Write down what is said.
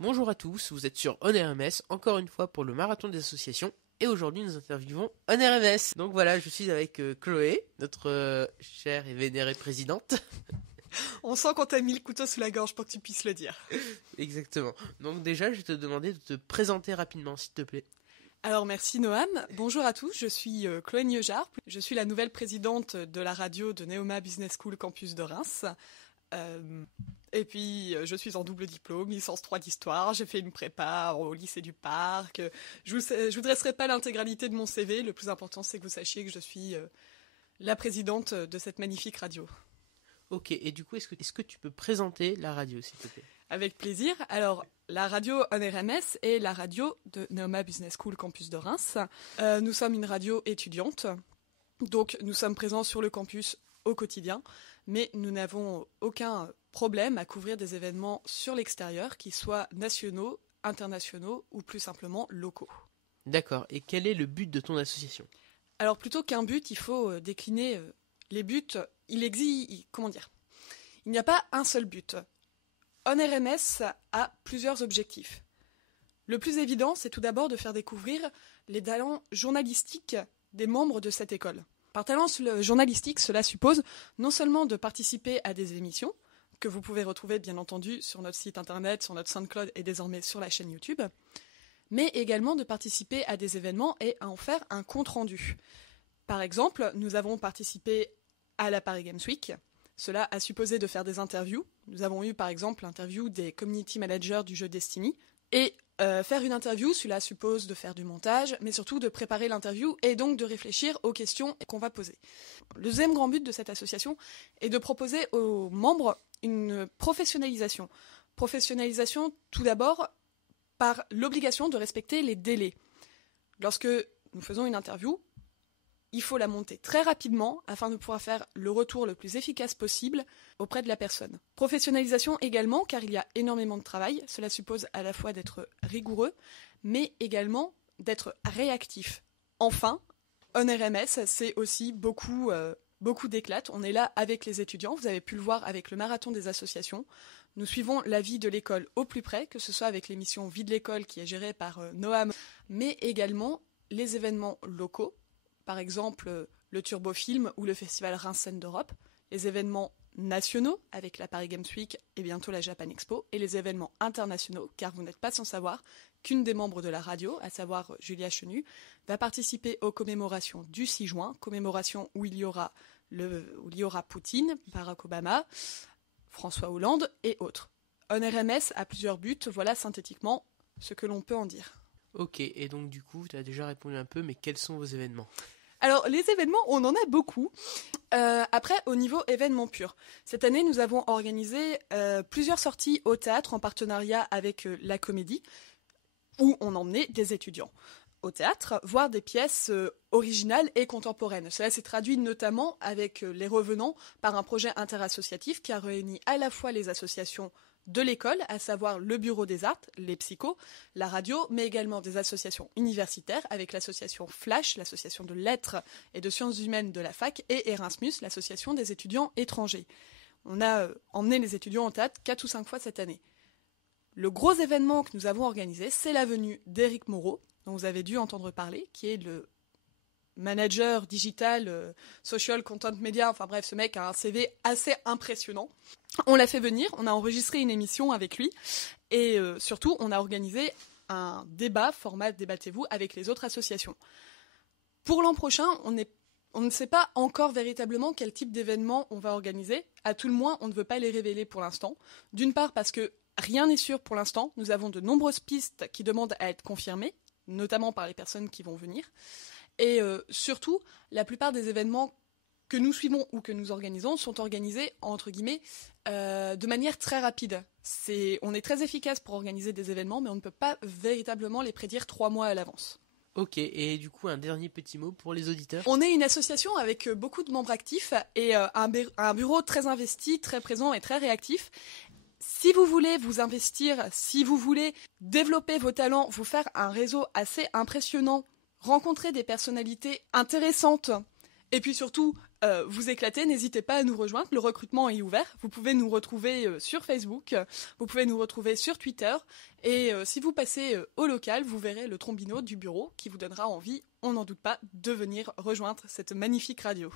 Bonjour à tous, vous êtes sur OnRMS, encore une fois pour le marathon des associations, et aujourd'hui nous interviewons OnRMS. Donc voilà, je suis avec Chloé, notre chère et vénérée présidente. On sent qu'on t'a mis le couteau sous la gorge pour que tu puisses le dire. Exactement. Donc déjà, je vais te demander de te présenter rapidement, s'il te plaît. Alors merci Noam, bonjour à tous, je suis Chloé Nieujard, je suis la nouvelle présidente de la radio de Neoma Business School Campus de Reims. Et puis je suis en double diplôme, licence 3 d'histoire, j'ai fait une prépa au lycée du Parc. Je vous dresserai pas l'intégralité de mon CV, le plus important c'est que vous sachiez que je suis la présidente de cette magnifique radio. Ok, et du coup, est-ce que tu peux présenter la radio, s'il te plaît ? Avec plaisir. Alors, la radio OnRMS est la radio de Neoma Business School Campus de Reims. Nous sommes une radio étudiante, donc nous sommes présents sur le campus au quotidien, mais nous n'avons aucun problème à couvrir des événements sur l'extérieur, qu'ils soient nationaux, internationaux ou plus simplement locaux. D'accord, et quel est le but de ton association ? Alors, plutôt qu'un but, il faut décliner les buts. Il n'y a pas un seul but. OnRMS a plusieurs objectifs. Le plus évident, c'est tout d'abord de faire découvrir les talents journalistiques des membres de cette école. Par talent journalistique, cela suppose non seulement de participer à des émissions, que vous pouvez retrouver bien entendu sur notre site internet, sur notre SoundCloud et désormais sur la chaîne YouTube, mais également de participer à des événements et à en faire un compte-rendu. Par exemple, nous avons participé à la Paris Games Week. Cela a supposé de faire des interviews. Nous avons eu par exemple l'interview des community managers du jeu Destiny. Et faire une interview, cela suppose de faire du montage, mais surtout de préparer l'interview et donc de réfléchir aux questions qu'on va poser. Le deuxième grand but de cette association est de proposer aux membres une professionnalisation. Professionnalisation tout d'abord par l'obligation de respecter les délais. Lorsque nous faisons une interview, il faut la monter très rapidement afin de pouvoir faire le retour le plus efficace possible auprès de la personne. Professionnalisation également, car il y a énormément de travail. Cela suppose à la fois d'être rigoureux, mais également d'être réactif. Enfin, OnRMS, c'est aussi beaucoup d'éclat. On est là avec les étudiants. Vous avez pu le voir avec le marathon des associations. Nous suivons la vie de l'école au plus près, que ce soit avec l'émission Vie de l'école qui est gérée par Noam, mais également les événements locaux. Par exemple, le Turbofilm ou le Festival Reims Scène d'Europe, les événements nationaux avec la Paris Games Week et bientôt la Japan Expo, et les événements internationaux, car vous n'êtes pas sans savoir qu'une des membres de la radio, à savoir Julia Chenu, va participer aux commémorations du 6 juin, commémoration où il y aura Poutine, Barack Obama, François Hollande et autres. OnRMS a plusieurs buts, voilà synthétiquement ce que l'on peut en dire. Ok, et donc du coup, tu as déjà répondu un peu, mais quels sont vos événements ? Alors, les événements, on en a beaucoup. Après, au niveau événements purs, cette année, nous avons organisé plusieurs sorties au théâtre en partenariat avec la Comédie, où on emmenait des étudiants au théâtre, voir des pièces originales et contemporaines. Cela s'est traduit notamment avec les revenants par un projet interassociatif qui a réuni à la fois les associations de l'école, à savoir le Bureau des Arts, les psychos, la radio, mais également des associations universitaires avec l'association Flash, l'association de lettres et de sciences humaines de la fac, et Erasmus, l'association des étudiants étrangers. On a emmené les étudiants en théâtre 4 ou 5 fois cette année. Le gros événement que nous avons organisé, c'est la venue d'Éric Moreau, dont vous avez dû entendre parler, qui est le manager digital, social content media, enfin bref, ce mec a un CV assez impressionnant. On l'a fait venir, on a enregistré une émission avec lui, et surtout, on a organisé un débat, format Débattez-vous, avec les autres associations. Pour l'an prochain, on ne sait pas encore véritablement quel type d'événement on va organiser. À tout le moins, on ne veut pas les révéler pour l'instant. D'une part parce que rien n'est sûr pour l'instant. Nous avons de nombreuses pistes qui demandent à être confirmées, notamment par les personnes qui vont venir. Et surtout, la plupart des événements que nous suivons ou que nous organisons sont organisés, entre guillemets, de manière très rapide. On est très efficace pour organiser des événements, mais on ne peut pas véritablement les prédire 3 mois à l'avance. Ok, et du coup, un dernier petit mot pour les auditeurs. On est une association avec beaucoup de membres actifs et un bureau très investi, très présent et très réactif. Si vous voulez vous investir, si vous voulez développer vos talents, vous faire un réseau assez impressionnant, rencontrer des personnalités intéressantes Et puis surtout, vous éclatez, n'hésitez pas à nous rejoindre, le recrutement est ouvert. Vous pouvez nous retrouver sur Facebook, vous pouvez nous retrouver sur Twitter. Et si vous passez au local, vous verrez le trombino du bureau qui vous donnera envie, on n'en doute pas, de venir rejoindre cette magnifique radio.